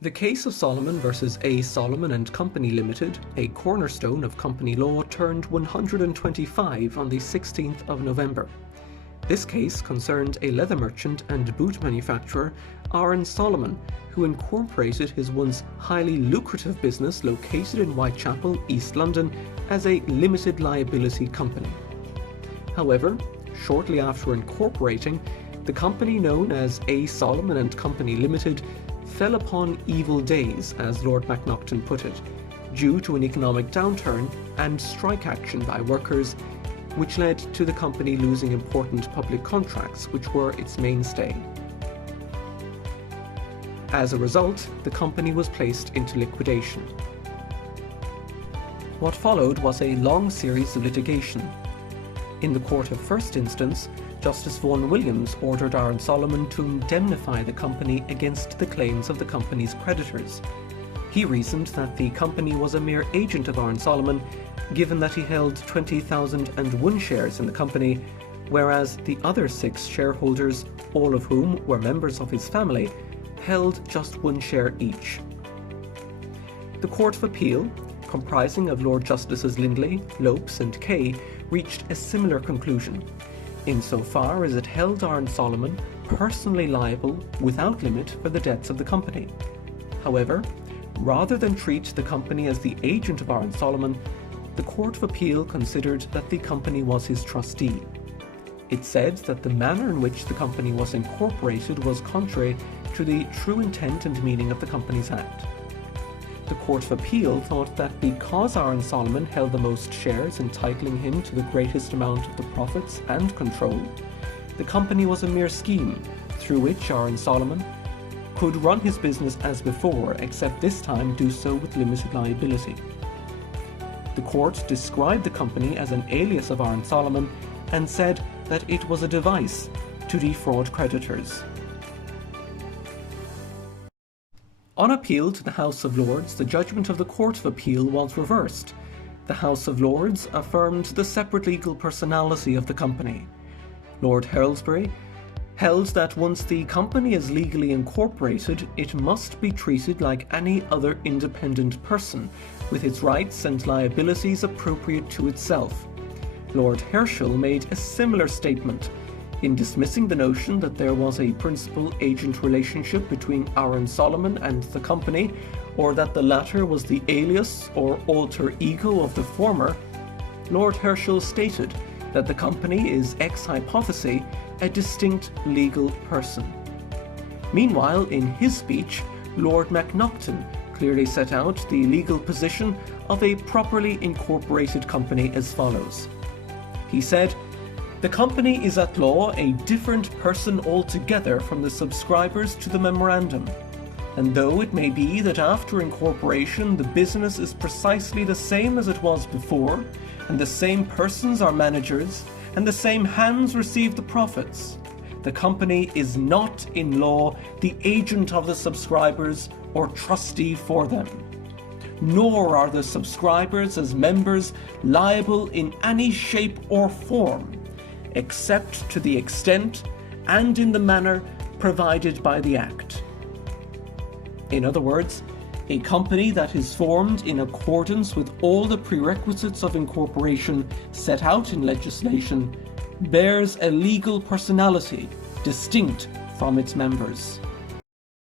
The case of Salomon versus A. Salomon and Company Limited, a cornerstone of company law, turned 125 on the 16th of November. This case concerned a leather merchant and boot manufacturer, Aaron Salomon, who incorporated his once highly lucrative business located in Whitechapel, East London, as a limited liability company. However, shortly after incorporating, the company known as A. Salomon and Company Limited fell upon evil days, as Lord MacNaughton put it, due to an economic downturn and strike action by workers, which led to the company losing important public contracts, which were its mainstay. As a result, the company was placed into liquidation. What followed was a long series of litigation. In the Court of First Instance, Justice Vaughan Williams ordered Aaron Salomon to indemnify the company against the claims of the company's creditors. He reasoned that the company was a mere agent of Aaron Salomon, given that he held 20,001 shares in the company, whereas the other 6 shareholders, all of whom were members of his family, held just 1 share each. The Court of Appeal, comprising of Lord Justices Lindley, Lopes and Kay, reached a similar conclusion, insofar as it held Aaron Salomon personally liable without limit for the debts of the company. However, rather than treat the company as the agent of Aaron Salomon, the Court of Appeal considered that the company was his trustee. It said that the manner in which the company was incorporated was contrary to the true intent and meaning of the Companies Act. The Court of Appeal thought that because Aaron Salomon held the most shares, entitling him to the greatest amount of the profits and control, the company was a mere scheme through which Aaron Salomon could run his business as before, except this time do so with limited liability. The court described the company as an alias of Aaron Salomon and said that it was a device to defraud creditors. On appeal to the House of Lords, the judgment of the Court of Appeal was reversed. The House of Lords affirmed the separate legal personality of the company. Lord Heraldsbury held that once the company is legally incorporated, it must be treated like any other independent person, with its rights and liabilities appropriate to itself. Lord Herschel made a similar statement in dismissing the notion that there was a principal-agent relationship between Aaron Salomon and the company, or that the latter was the alias or alter ego of the former. Lord Herschel stated that the company is ex hypothesi a distinct legal person. Meanwhile, in his speech, Lord MacNaughton clearly set out the legal position of a properly incorporated company as follows. He said, "The company is at law a different person altogether from the subscribers to the memorandum, and though it may be that after incorporation the business is precisely the same as it was before, and the same persons are managers, and the same hands receive the profits, the company is not in law the agent of the subscribers or trustee for them, nor are the subscribers as members liable in any shape or form, except to the extent and in the manner provided by the Act." In other words, a company that is formed in accordance with all the prerequisites of incorporation set out in legislation bears a legal personality distinct from its members.